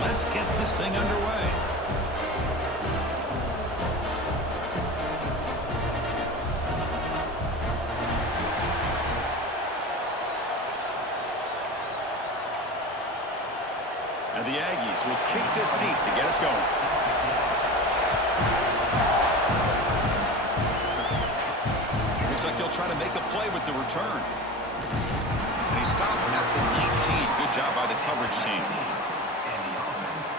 Let's get this thing underway. And the Aggies will kick this deep to get us going. Looks like he'll try to make a play with the return. And he stopped at the 19. Good job by the coverage team.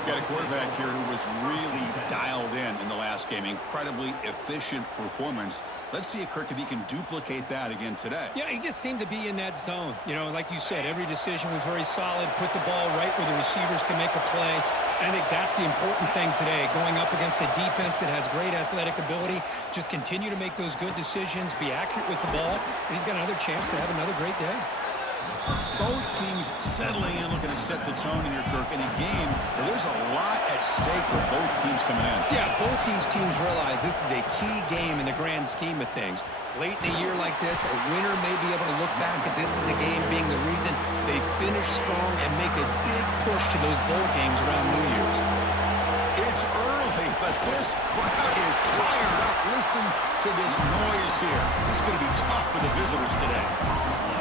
Got a quarterback here who was really dialed in the last game. Incredibly efficient performance. Let's see, Kirk, if he can duplicate that again today. Yeah, he just seemed to be in that zone. You know, like you said, every decision was very solid. Put the ball right where the receivers can make a play. I think that's the important thing today. Going up against a defense that has great athletic ability. Just continue to make those good decisions. Be accurate with the ball. And he's got another chance to have another great day. Both teams settling in, looking to set the tone in here, Kirk, in a game where there's a lot at stake for both teams coming in. Yeah, both these teams realize this is a key game in the grand scheme of things. Late in the year like this, a winner may be able to look back at this as a game being the reason they finish strong and make a big push to those bowl games around New Year's. It's early, but this crowd is fired up. Listen to this noise here. It's going to be tough for the visitors today.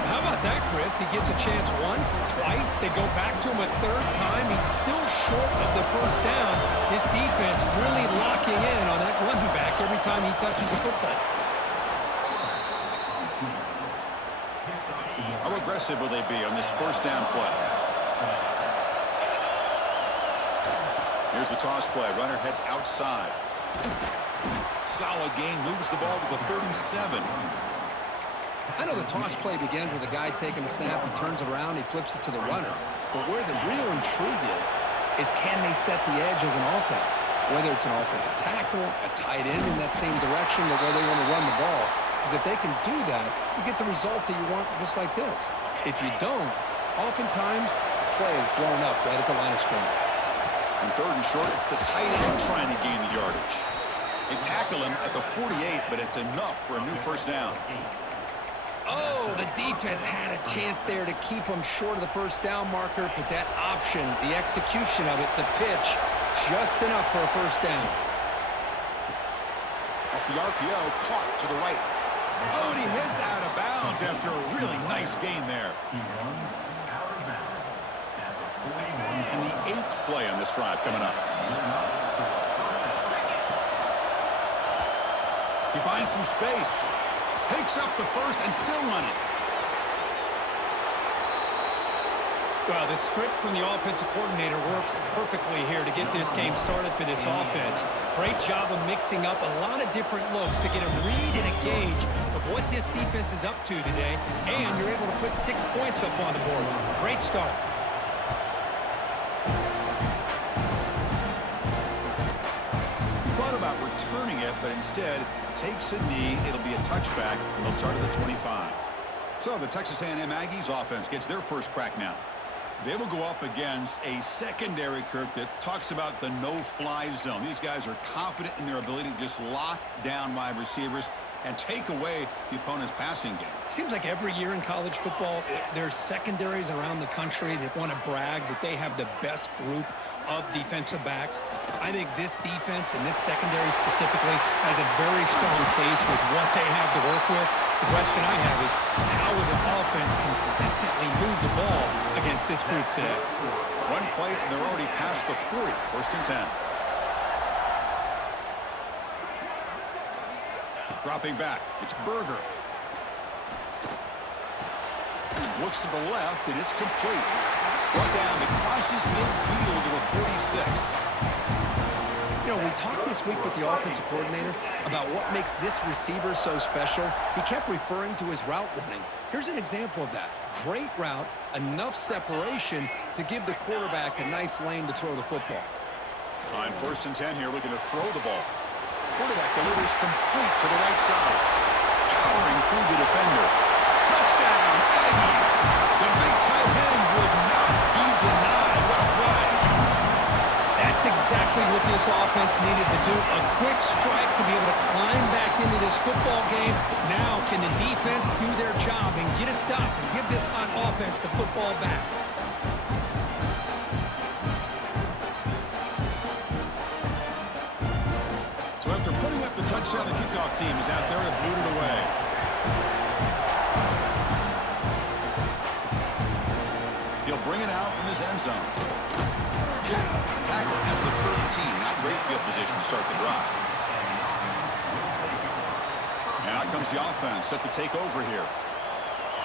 How about that, Chris? He gets a chance once, twice. They go back to him a third time. He's still short of the first down. This defense really locking in on that running back every time he touches the football. How aggressive will they be on this first down play? Here's the toss play. Runner heads outside. Solid gain. Moves the ball to the 37. I know the toss play begins with a guy taking the snap, he turns it around, he flips it to the runner. But where the real intrigue is can they set the edge as an offense? Whether it's an offensive tackle, a tight end in that same direction, or whether they want to run the ball. Because if they can do that, you get the result that you want just like this. If you don't, oftentimes, play is blown up right at the line of scrimmage. On third and short, it's the tight end trying to gain the yardage. They tackle him at the 48, but it's enough for a new first down. Oh, the defense had a chance there to keep them short of the first down marker, but that option, the execution of it, the pitch, just enough for a first down. Off the RPO, caught to the right. Oh, and he heads out of bounds after a really nice gain there. And the 8th play on this drive coming up. He finds some space. Picks up the first and still running. Well, the script from the offensive coordinator works perfectly here to get this game started for this offense. Great job of mixing up a lot of different looks to get a read and a gauge of what this defense is up to today, and you're able to put 6 points up on the board. Great start. He thought about returning it, but instead takes a knee. It'll be a touchback, and they'll start at the 25. So the Texas A&M Aggies offense gets their first crack now. They will go up against a secondary, Kirk, that talks about the no-fly zone. These guys are confident in their ability to just lock down wide receivers and take away the opponent's passing game. Seems like every year in college football, there's secondaries around the country that want to brag that they have the best group of defensive backs. I think this defense and this secondary specifically has a very strong case with what they have to work with. The question I have is, how will the offense consistently move the ball against this group today? One play, and they're already past the 40. First and 10. Dropping back, it's Berger. Looks to the left, and it's complete. Brought down, it crosses midfield to the 46. You know, we talked this week with the offensive coordinator about what makes this receiver so special. He kept referring to his route running. Here's an example of that. Great route, enough separation to give the quarterback a nice lane to throw the football. On first and 10 here, looking to throw the ball. Quarterback delivers complete to the right side. Powering through the defender. Touchdown, Aggies. The big tight end would not be denied. What a play. That's exactly what this offense needed to do. A quick strike to be able to climb back into this football game. Now can the defense do their job and get a stop and give this hot offense the football back? The touchdown, the kickoff team is out there and booted away. He'll bring it out from his end zone. Tackle at the 13. Not great field position to start the drive. And out comes the offense set to take over here.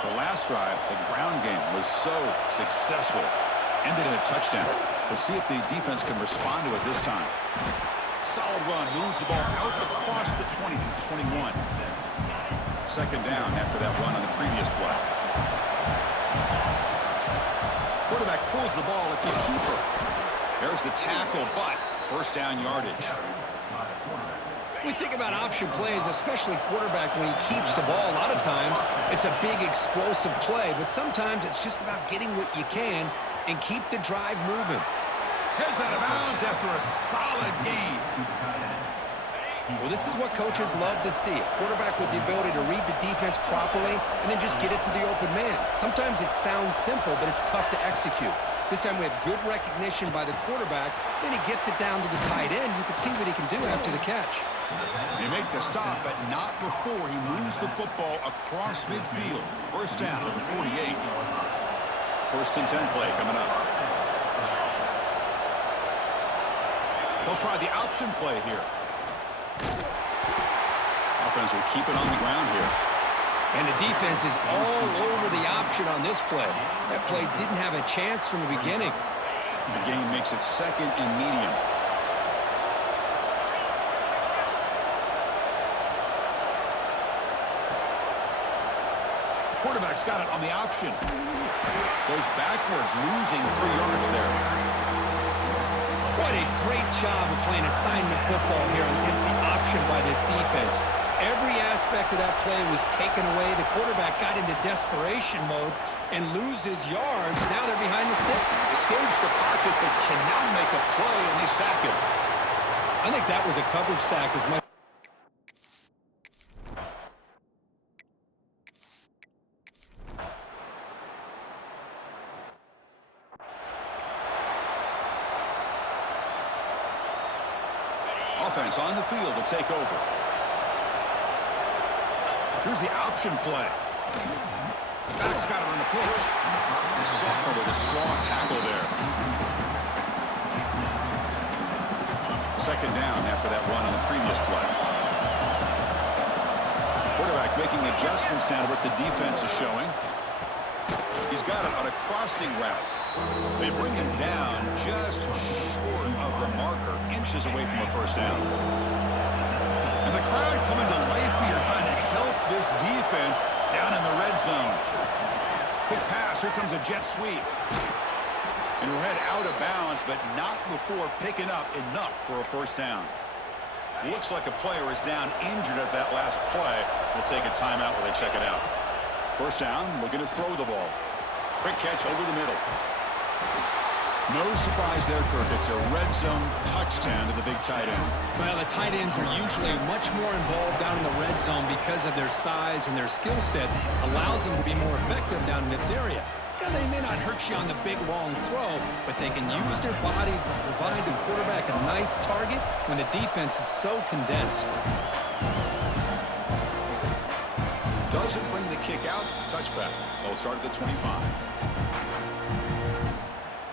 The last drive, the ground game was so successful. Ended in a touchdown. We'll see if the defense can respond to it this time. Solid run, moves the ball out across the 20 to the 21. Second down after that run on the previous play. Quarterback pulls the ball, it's a keeper. There's the tackle, but first down yardage. We think about option plays, especially quarterback when he keeps the ball. A lot of times, it's a big explosive play, but sometimes it's just about getting what you can and keep the drive moving. Heads out of bounds after a solid gain. Well, this is what coaches love to see. A quarterback with the ability to read the defense properly and then just get it to the open man. Sometimes it sounds simple, but it's tough to execute. This time we have good recognition by the quarterback. Then he gets it down to the tight end. You can see what he can do after the catch. They make the stop, but not before he moves the football across midfield. First down at the 48. First and 10 play coming up. They'll try the option play here. Offense will keep it on the ground here. And the defense is all over the option on this play. That play didn't have a chance from the beginning. The game makes it second and medium. Quarterback's got it on the option. Goes backwards, losing 3 yards there. What a great job of playing assignment football here against the option by this defense. Every aspect of that play was taken away. The quarterback got into desperation mode and loses yards. Now they're behind the stick. Escapes the pocket but cannot make a play, and they sack him. I think that was a coverage sack as much. Offense on the field to take over. Here's the option play. Back's got it on the pitch. The sophomore with a strong tackle there. Second down after that run on the previous play. Quarterback making adjustments down to what the defense is showing. He's got it on a crossing route. They bring him down just short of the marker, inches away from a first down. And the crowd coming to life here, trying to help this defense down in the red zone. Quick pass, here comes a jet sweep. And we'll head out of bounds, but not before picking up enough for a first down. Looks like a player is down injured at that last play. We'll take a timeout while they check it out. First down, looking to throw the ball. Quick catch over the middle. No surprise there, Kirk. It's a red zone touchdown to the big tight end. Well, the tight ends are usually much more involved down in the red zone because of their size and their skill set allows them to be more effective down in this area. Yeah, they may not hurt you on the big, long throw, but they can use their bodies to provide the quarterback a nice target when the defense is so condensed. Doesn't bring the kick out. Touchback. They'll start at the 25.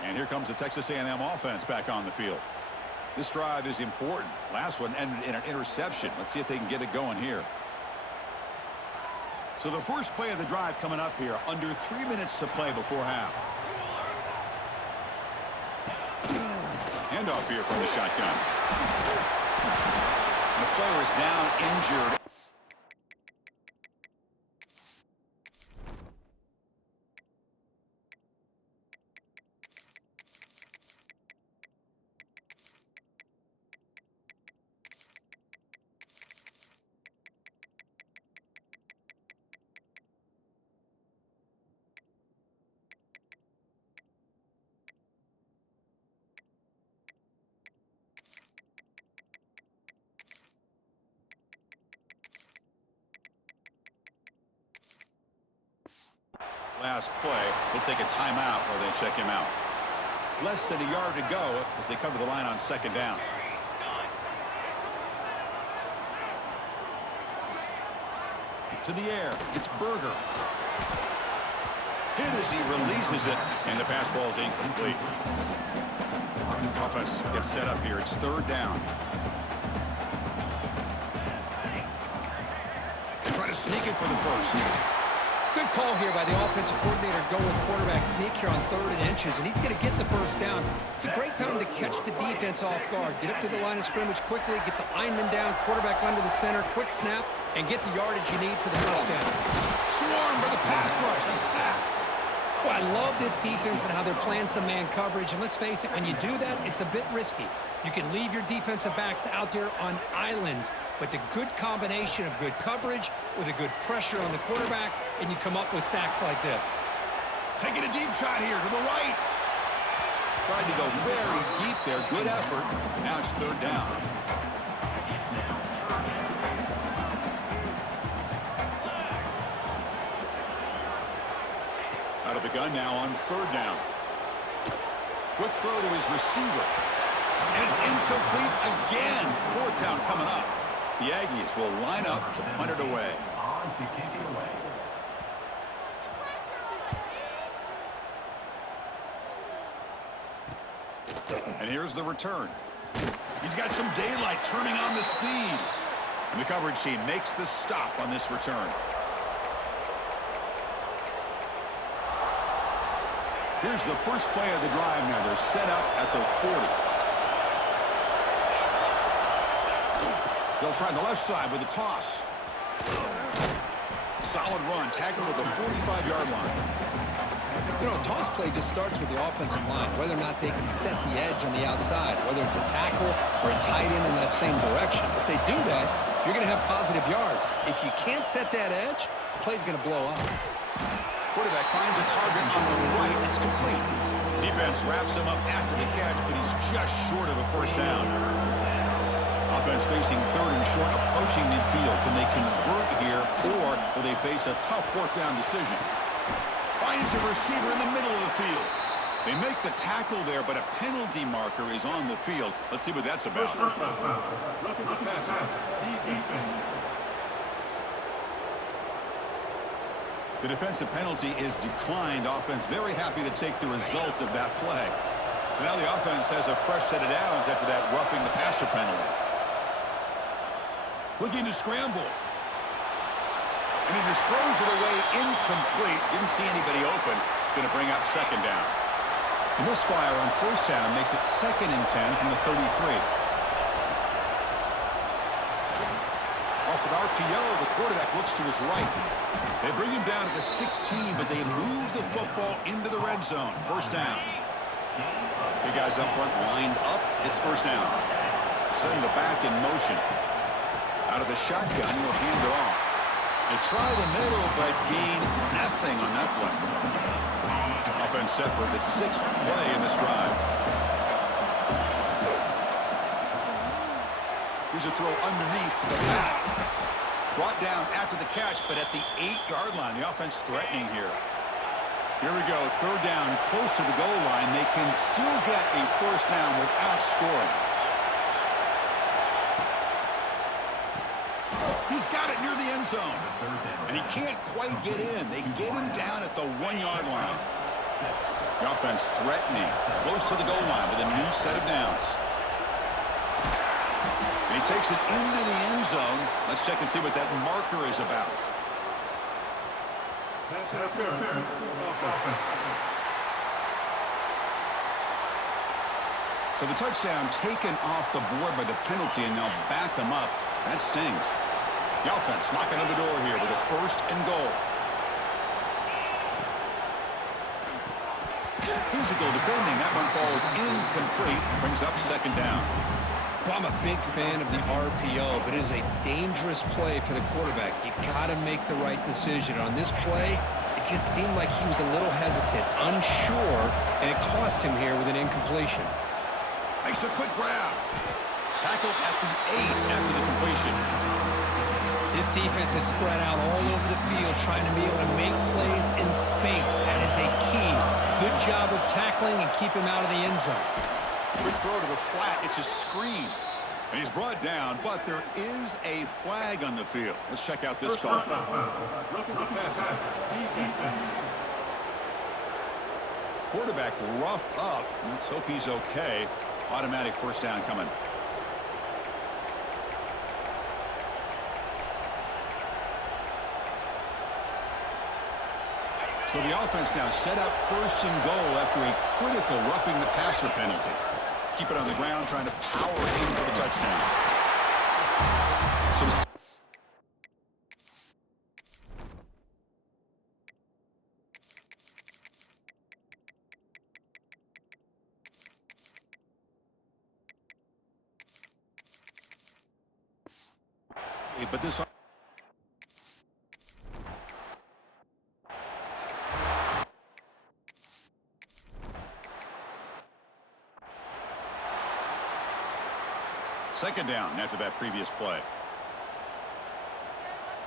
And here comes the Texas A&M offense back on the field. This drive is important. Last one ended in an interception. Let's see if they can get it going here. So the first play of the drive coming up here. Under 3 minutes to play before half. Handoff here from the shotgun. The player is down injured. Last play, we'll take a timeout while they check him out. Less than a yard to go as they come to the line on second down. To the air. It's Berger. Hit as he releases it, and the pass ball is incomplete. Offense gets set up here. It's third down. They try to sneak it for the first. Good call here by the offensive coordinator. Go with quarterback sneak here on 3rd and inches, and he's going to get the first down. It's a great time to catch the defense off guard. Get up to the line of scrimmage quickly, get the lineman down, quarterback under the center, quick snap, and get the yardage you need for the first down. Swarmed by the pass rush. He's sacked. Well, I love this defense and how they're playing some man coverage. And let's face it, when you do that, it's a bit risky. You can leave your defensive backs out there on islands, but the good combination of good coverage with a good pressure on the quarterback, and you come up with sacks like this. Taking a deep shot here to the right. Tried to go very deep there. Good effort. Now it's third down. Out of the gun now on third down. Quick throw to his receiver. And it's incomplete again. Fourth down coming up. The Aggies will line up to punt it away. And here's the return. He's got some daylight turning on the speed. And the coverage team makes the stop on this return. Here's the first play of the drive now. They're set up at the 40. They'll try the left side with a toss. Solid run, tackled at the 45-yard line. You know, a toss play just starts with the offensive line, whether or not they can set the edge on the outside, whether it's a tackle or a tight end in that same direction. If they do that, you're going to have positive yards. If you can't set that edge, the play's going to blow up. Quarterback finds a target on the right. It's complete. Defense wraps him up after the catch, but he's just short of a first down. Offense facing third and short, approaching midfield. Can they convert here, or will they face a tough fourth down decision? Finds a receiver in the middle of the field. They make the tackle there, but a penalty marker is on the field. Let's see what that's about. The defensive penalty is declined. Offense very happy to take the result of that play. So now the offense has a fresh set of downs after that roughing the passer penalty. Looking to scramble. And he just throws it away incomplete. Didn't see anybody open. It's going to bring up second down. A misfire on first down makes it 2nd and 10 from the 33. Off an RPO, the quarterback looks to his right. They bring him down at the 16, but they move the football into the red zone. First down. Big guys up front lined up. It's first down. Send the back in motion. Out of the shotgun, he'll hand it off. They try the middle, but gain nothing on that play. Offense set for the 6th play in this drive. Here's a throw underneath to the back. Brought down after the catch, but at the 8-yard line. The offense threatening here. Here we go. Third down, close to the goal line. They can still get a first down without scoring. He's got it near the end zone. And he can't quite get in. They get him down at the 1-yard line. The offense threatening, close to the goal line with a new set of downs. And he takes it into the end zone. Let's check and see what that marker is about. Pass interference. So the touchdown taken off the board by the penalty, and they'll back them up. That stings. The offense knocking on the door here with a 1st and goal. Physical defending. That one falls incomplete. Brings up second down. Well, I'm a big fan of the RPO, but it is a dangerous play for the quarterback. You got to make the right decision. On this play, it just seemed like he was a little hesitant, unsure, and it cost him here with an incompletion. Makes a quick grab. Tackled at the 8 after the completion. This defense is spread out all over the field, trying to be able to make plays in space. That is a key. Good job of tackling and keep him out of the end zone. Quick throw to the flat. It's a screen. And he's brought down, but there is a flag on the field. Let's check out this call. Quarterback roughed up. Let's hope he's okay. Automatic first down coming. So the offense now set up first and goal after a critical roughing the passer penalty. Keep it on the ground, trying to power in for the touchdown. So but this second down after that previous play.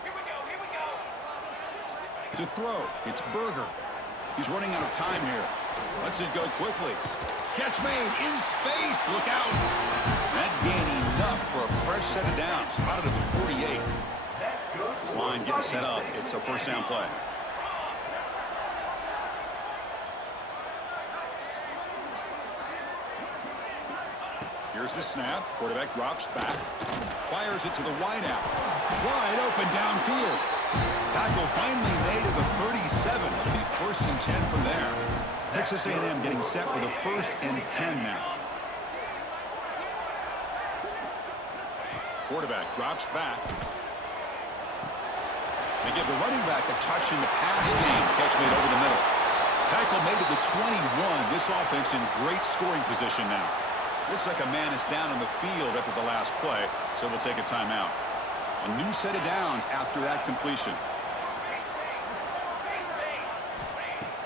Here we go. To throw, it's Berger. He's running out of time here. Lets it go quickly. Catch made in space. Look out. That gain enough for a fresh set of downs. Spotted at the 48. This line getting set up. It's a first down play. Here's the snap. Quarterback drops back. Fires it to the wideout. Wide open downfield. Tackle finally made at the 37. It'll be first and 10 from there. Texas A&M getting set with a first and 10 now. Quarterback drops back. They give the running back a touch in the pass game. Catch made over the middle. Tackle made at the 21. This offense in great scoring position now. Looks like a man is down on the field after the last play, so they'll take a timeout. A new set of downs after that completion.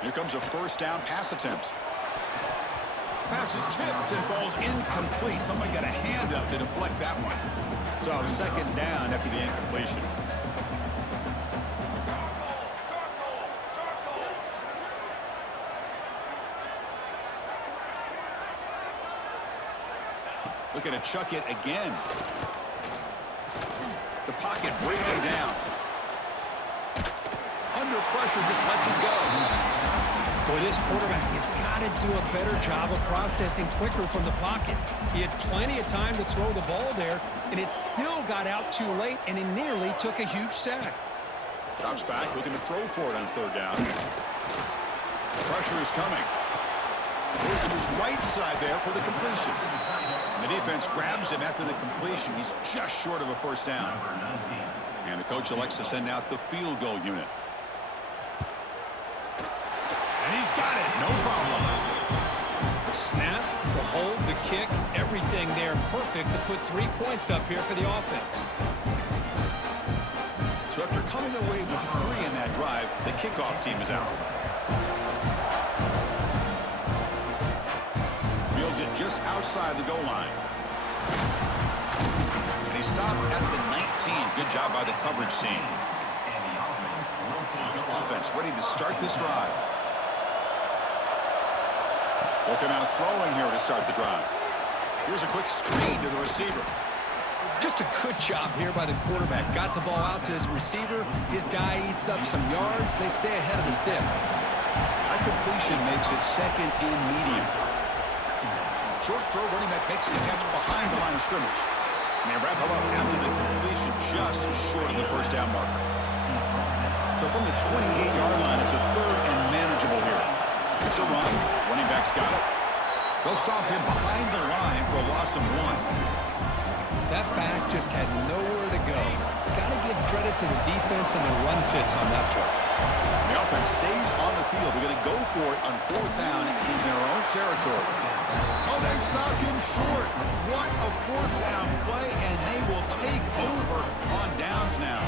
Here comes a first down pass attempt. Pass is tipped and falls incomplete. Somebody got a hand up to deflect that one. So second down after the incompletion. Looking to chuck it again. The pocket breaking down. Under pressure, just lets it go. Boy, this quarterback has got to do a better job of processing quicker from the pocket. He had plenty of time to throw the ball there, and it still got out too late, and he nearly took a huge sack. Drops back, looking to throw for it on third down. Pressure is coming. Goes to his right side there for the completion. The defense grabs him after the completion. He's just short of a first down. And the coach elects to send out the field goal unit. And he's got it. No problem. The snap, the hold, the kick, everything there perfect to put 3 points up here for the offense. So after coming away with 3 in that drive, the kickoff team is out. Fields it just outside the goal line. And he stopped at the 19. Good job by the coverage team. Offense ready to start this drive. Looking out throwing here to start the drive. Here's a quick screen to the receiver. Just a good job here by the quarterback. Got the ball out to his receiver. His guy eats up some yards. They stay ahead of the sticks. That completion makes it second and medium. Short throw, running back makes the catch behind the line of scrimmage. And they wrap it up after the completion just short of the first down marker. So from the 28-yard line, it's a third and manageable here. It's a run. Running back's got it. They'll stop him behind the line for a loss of 1. That back just had nowhere to go. Got to give credit to the defense and the run fits on that play. The offense stays on the field. They're going to go for it on fourth down in their own territory. Oh, they've stopped him short. What a fourth down play, and they will take over on downs now.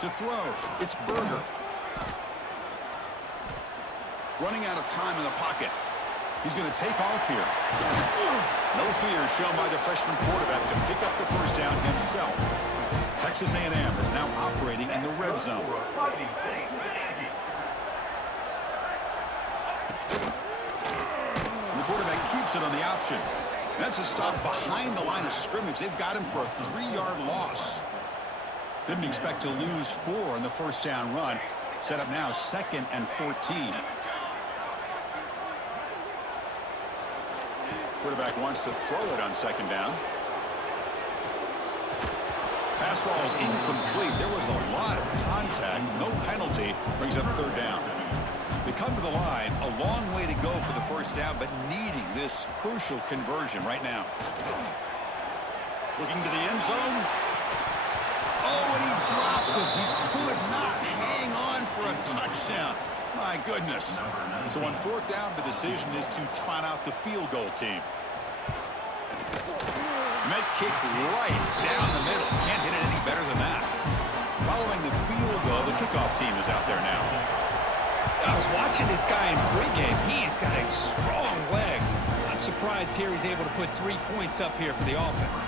To throw, it's Berger. Running out of time in the pocket. He's going to take off here. No fear shown by the freshman quarterback to pick up the first down himself. Texas A&M is now operating in the red zone. flips it on the option. That's a stop behind the line of scrimmage. They've got him for a 3-yard loss. Didn't expect to lose 4 on the first down run. Set up now 2nd and 14. Quarterback wants to throw it on 2nd down. Pass ball is incomplete. There was a lot of contact. No penalty. Brings up 3rd down. They come to the line. A long way to go for the first down, but needing this crucial conversion right now. Looking to the end zone. Oh, and he dropped it. He could not hang on for a touchdown. My goodness. So on 4th down, the decision is to trot out the field goal team. Met kick right down the middle. Can't hit it any better than that. Following the field goal, the kickoff team is out there now. I was watching this guy in pregame. He's got a strong leg. I'm surprised here he's able to put 3 points up here for the offense.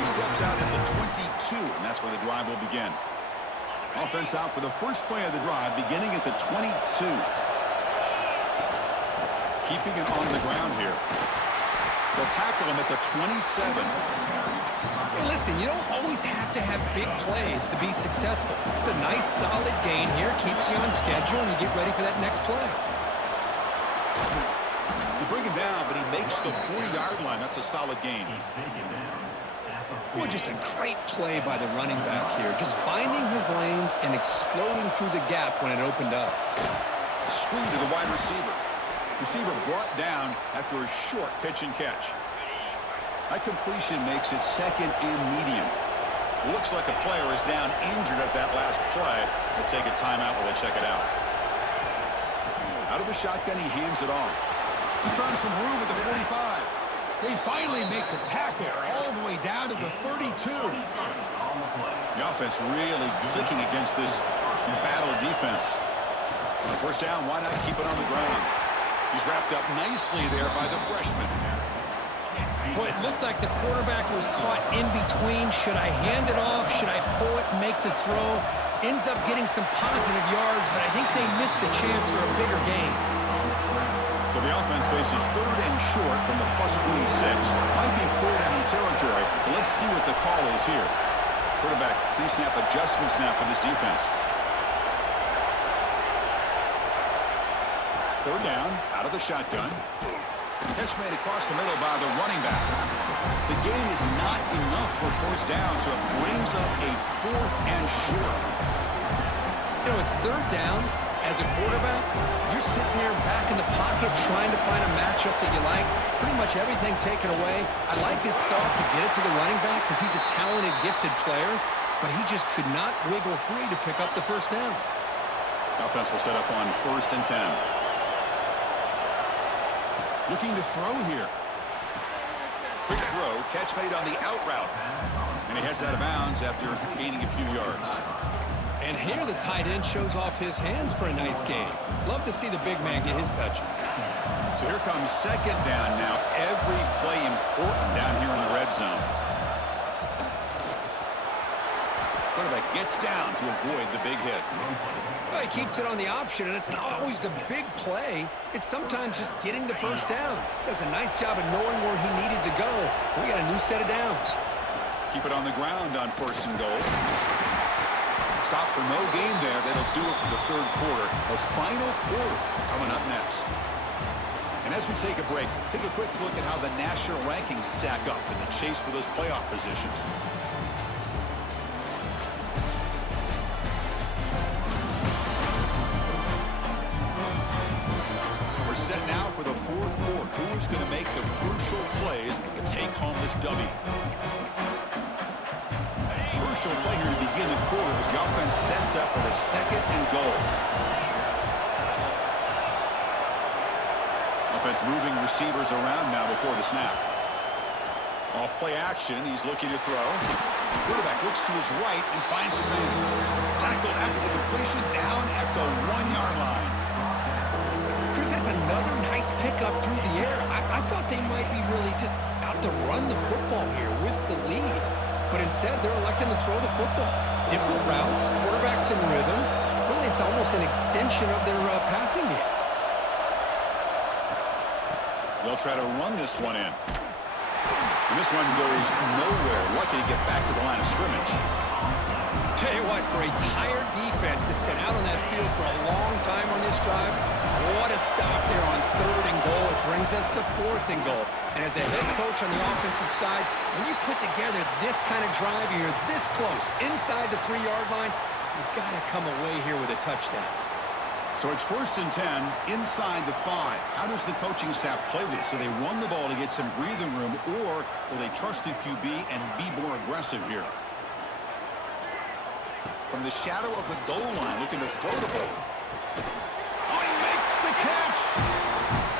He steps out at the 22, and that's where the drive will begin. Offense out for the first play of the drive, beginning at the 22. Keeping it on the ground here. They'll tackle him at the 27. Hey, listen, you don't always have to have big plays to be successful. It's a nice, solid gain here. Keeps you on schedule, and you get ready for that next play. You bring him down, but he makes the 40-yard line. That's a solid gain. Boy, just a great play by the running back here. Just finding his lanes and exploding through the gap when it opened up. Screen to the wide receiver. Receiver brought down after a short pitch and catch. That completion makes it 2nd and medium. Looks like a player is down injured at that last play. We'll take a timeout while they check it out. Out of the shotgun, he hands it off. He's found some room at the 45. They finally make the tackle all the way down to the 32. The offense really clicking against this battle defense. On the first down, why not keep it on the ground? He's wrapped up nicely there by the freshman. Well, it looked like the quarterback was caught in between. Should I hand it off? Should I pull it and make the throw? Ends up getting some positive yards, but I think they missed a chance for a bigger gain. So the offense faces 3rd and short from the +26. Might be 4-down territory, but let's see what the call is here. Quarterback pre-snap adjustments now for this defense. 3rd down, out of the shotgun. Catch made across the middle by the running back. The gain is not enough for first down, so it brings up a 4th and short. You know, it's 3rd down. As a quarterback, you're sitting there back in the pocket trying to find a matchup that you like. Pretty much everything taken away. I like his thought to get it to the running back because he's a talented, gifted player, but he just could not wiggle free to pick up the first down. Offense will set up on 1st and 10. Looking to throw here. Quick throw, catch made on the out route. And he heads out of bounds after gaining a few yards. And here the tight end shows off his hands for a nice gain. Love to see the big man get his touches. So here comes 2nd down now. Every play important down here in the red zone. Quarterback gets down to avoid the big hit. Well, he keeps it on the option, and it's not always the big play. It's sometimes just getting the first down. Does a nice job of knowing where he needed to go. We got a new set of downs. Keep it on the ground on 1st and goal. Stop for no gain there. That'll do it for the 3rd quarter. The final quarter coming up next. And as we take a break, take a quick look at how the national rankings stack up in the chase for those playoff positions. We're set now for the 4th quarter. Who's going to make the crucial plays to take home this W? Crucial play here to begin the quarter as the offense sets up with a 2nd and goal. Offense moving receivers around now before the snap. Off play action, he's looking to throw. The quarterback looks to his right and finds his man. Tackled after the completion down at the 1-yard line. Chris, that's another nice pickup through the air. I thought they might be really just out to run the football here with the lead. But instead, they're electing to throw the football. Different routes, quarterbacks in rhythm. Really, it's almost an extension of their passing game. They'll try to run this one in. And this one goes nowhere. Lucky to get back to the line of scrimmage. Tell you what, for a tired defense that's been out on that field for a long time on this drive, what a stop there on 3rd and goal. It brings us to 4th and goal. And as a head coach on the offensive side, when you put together this kind of drive, you're this close, inside the 3-yard line, you've got to come away here with a touchdown. So it's 1st and 10 inside the 5. How does the coaching staff play this? Do they run the ball to get some breathing room, or will they trust the QB and be more aggressive here? From the shadow of the goal line, looking to throw the ball. Oh, he makes the catch!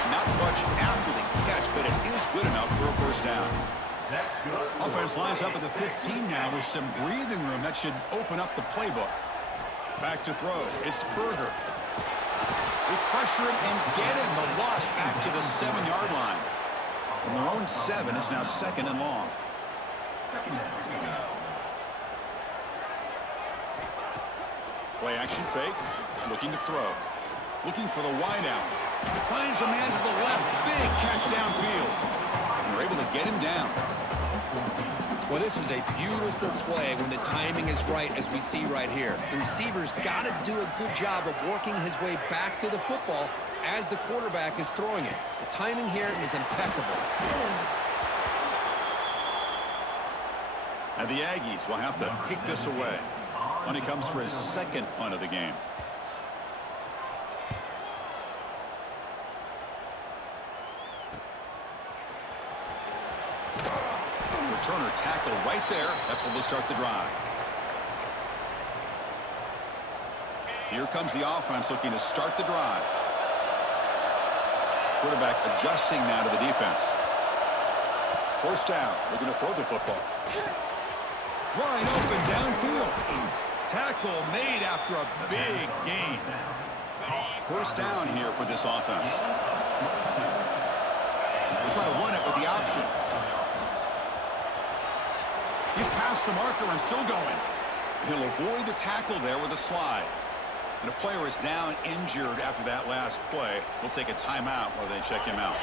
Not much after the catch, but it is good enough for a 1st down. Offense lines up at the 15 now with some breathing room. That should open up the playbook. Back to throw. It's Berger. They pressure him and get him. The loss back to the 7-yard line. From their own 7, it's now 2nd and long. Play action fake. Looking to throw. Looking for the wideout. Finds a man to the left. Big catch downfield. And they're able to get him down. Well, this is a beautiful play when the timing is right, as we see right here. The receiver's got to do a good job of working his way back to the football as the quarterback is throwing it. The timing here is impeccable. And the Aggies will have to kick this away when he comes for his 2nd punt of the game. Returner tackle right there. That's when they'll start the drive. Here comes the offense looking to start the drive. Quarterback adjusting now to the defense. 1st down. Looking to throw the football. Wide open downfield. Tackle made after a big gain. 1st down here for this offense. We'll try to run it with the option. He's past the marker and still going. He'll avoid the tackle there with a slide. And a player is down injured after that last play. We'll take a timeout while they check him out.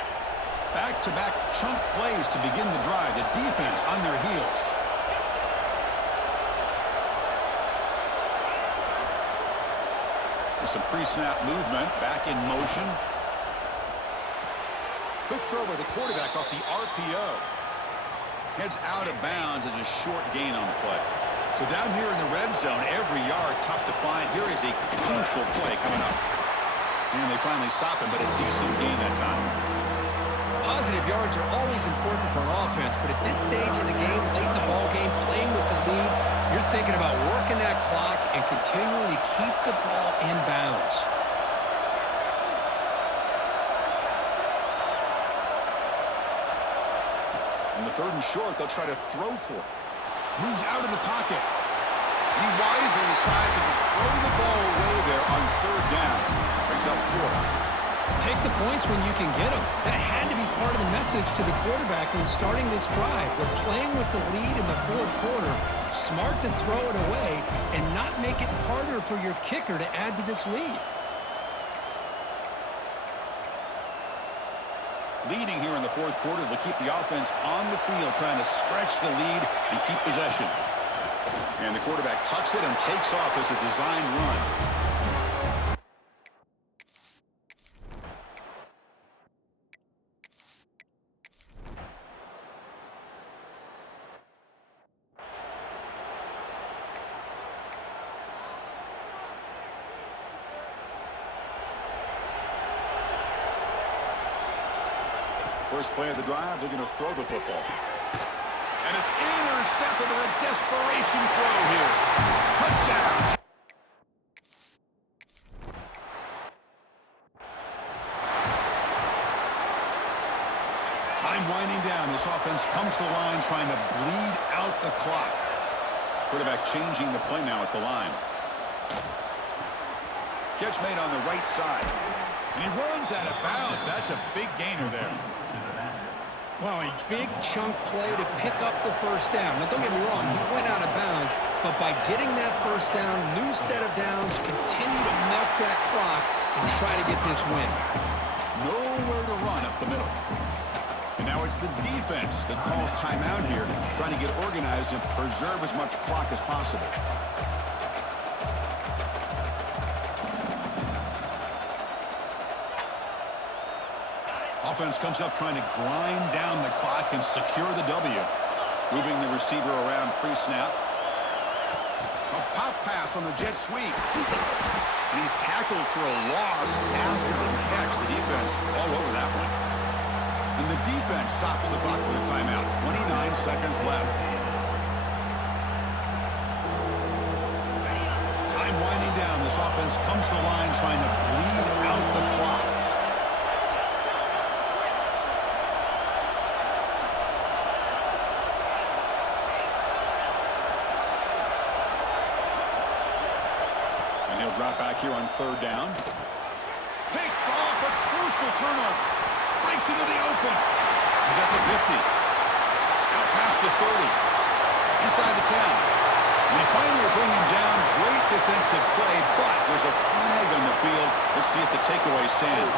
Back-to-back chunk plays to begin the drive. The defense on their heels. With some pre-snap movement, back in motion. Quick throw by the quarterback off the RPO. Heads out of bounds as a short gain on the play. So down here in the red zone, every yard tough to find. Here is a crucial play coming up. And they finally stop him, but a decent gain that time. Positive yards are always important for an offense, but at this stage in the game, late in the ball game, playing with the lead, you're thinking about working that clock and continuing to keep the ball in bounds. On the 3rd and short, they'll try to throw for it. Moves out of the pocket. And he wisely decides to just throw the ball away there on 3rd down. Brings up 4th. Take the points when you can get them. That had to be part of the message to the quarterback when starting this drive. They're playing with the lead in the 4th quarter. Smart to throw it away and not make it harder for your kicker to add to this lead. Leading here in the 4th quarter, they'll keep the offense on the field, trying to stretch the lead and keep possession. And the quarterback tucks it and takes off as a designed run. First play of the drive, they're going to throw the football. And it's intercepted with a desperation throw here. Touchdown. Time winding down. This offense comes to the line trying to bleed out the clock. Quarterback changing the play now at the line. Catch made on the right side. And he runs out of bounds. That's a big gainer there. Wow, a big chunk play to pick up the 1st down. Now, don't get me wrong, he went out of bounds, but by getting that 1st down, new set of downs, continue to milk that clock and try to get this win. Nowhere to run up the middle. And now it's the defense that calls timeout here, trying to get organized and preserve as much clock as possible. Offense comes up trying to grind down the clock and secure the W. Moving the receiver around pre-snap. A pop pass on the jet sweep. And he's tackled for a loss after the catch. The defense all over that one. And the defense stops the clock with a timeout. 29 seconds left. Time winding down. This offense comes to the line trying to bleed out the clock. Drop back here on third down. Picked off, a crucial turnover. Breaks into the open. He's at the 50. Out past the 30. Inside the 10. And they finally bring him down. Great defensive play, but there's a flag on the field. Let's see if the takeaway stands.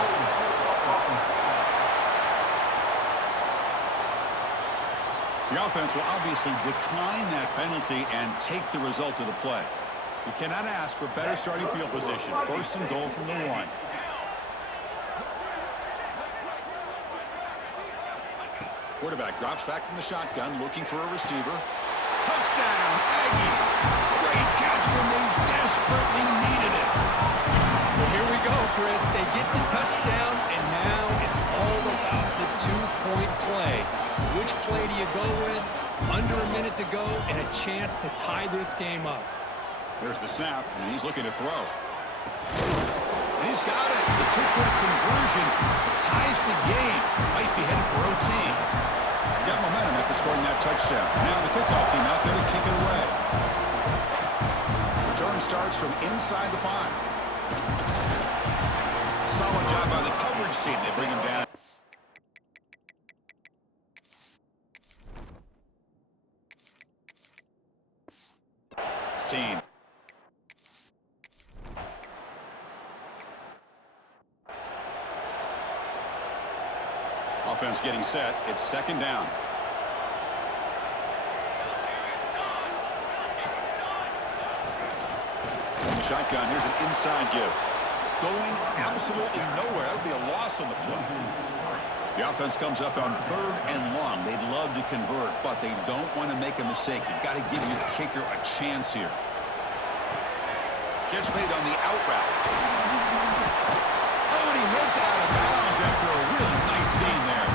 The offense will obviously decline that penalty and take the result of the play. You cannot ask for better starting field position. First and goal from the 1. Quarterback drops back from the shotgun, looking for a receiver. Touchdown, Aggies! Great catch when they desperately needed it. Well, here we go, Chris. They get the touchdown, and now it's all about the two-point play. Which play do you go with? Under a minute to go, and a chance to tie this game up. There's the snap, and he's looking to throw. And he's got it. The two-point conversion ties the game. Might be headed for OT. Got momentum after scoring that touchdown. Now the kickoff team out there to kick it away. Return starts from inside the 5. Solid job by the coverage team. They bring him down. Team. Offense getting set. It's second down. From the shotgun, here's an inside give. Going absolutely nowhere. That would be a loss on the play. The offense comes up on third and long. They'd love to convert, but they don't want to make a mistake. You've got to give your kicker a chance here. Catch made on the out route. Oh, and he heads out of bounds after a really nice game there.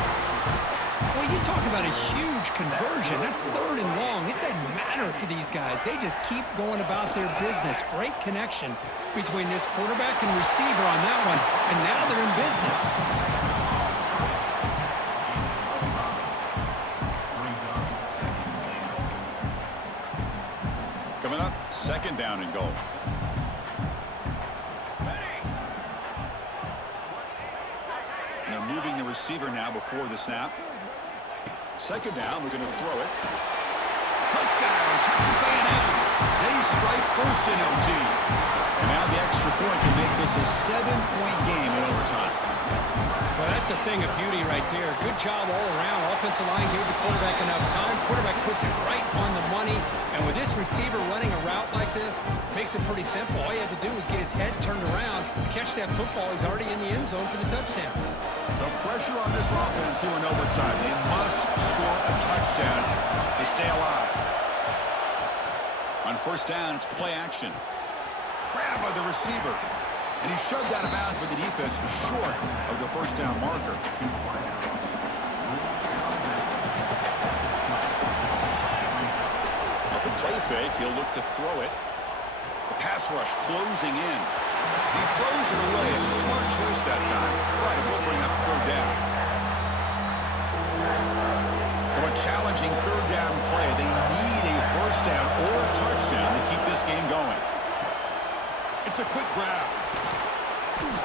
Well, you talk about a huge conversion. That's third and long. It doesn't matter for these guys. They just keep going about their business. Great connection between this quarterback and receiver on that one, and now they're in business. Coming up, second down and goal. And they're moving the receiver now before the snap. Second down, we're going to throw it. Touchdown, Texas A&M. They strike first in OT. And now the extra point to make this a 7-point game in overtime. Well, that's a thing of beauty right there. Good job all around. Offensive line gave the quarterback enough time. Quarterback puts it right on the money. And with this receiver running a route like this, makes it pretty simple. All you had to do was get his head turned around, catch that football. He's already in the end zone for the touchdown. So pressure on this offense here in overtime. They must score a touchdown to stay alive. On first down, it's play action. Grab by the receiver. And he's shoved out of bounds by the defense short of the first down marker. Off the play fake, he'll look to throw it. The pass rush closing in. He throws it away. A smart choice that time. Right, it will bring up third down. So a challenging third down play. They need a first down or a touchdown to keep this game going. It's a quick grab.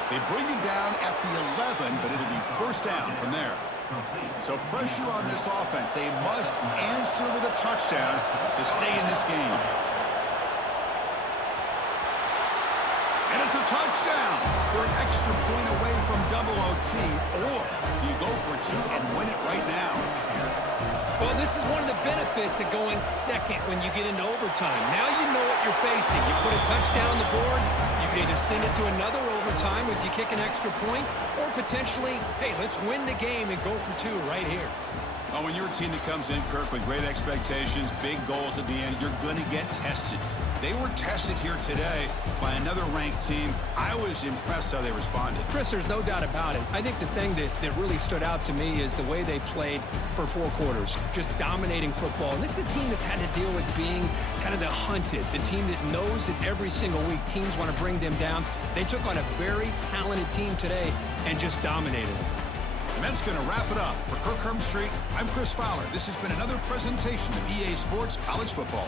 They bring him down at the 11, but it'll be first down from there. So pressure on this offense. They must answer with a touchdown to stay in this game. And a it's a touchdown. They're an extra point away from double OT, or you go for two and win it right now. Well, this is one of the benefits of going second when you get into overtime. Now you know what you're facing. You put a touchdown on the board, you can either send it to another overtime if you kick an extra point, or potentially, hey, let's win the game and go for two right here. Oh, when you're a team that comes in, Kirk, with great expectations, big goals at the end, you're going to get tested. They were tested here today by another ranked team. I was impressed how they responded. Chris, there's no doubt about it. I think the thing that really stood out to me is the way they played for 4 quarters, just dominating football. And this is a team that's had to deal with being kind of the hunted, the team that knows that every single week teams want to bring them down. They took on a very talented team today and just dominated them. And that's going to wrap it up. For Kirk Herbstreit, I'm Chris Fowler. This has been another presentation of EA Sports College Football.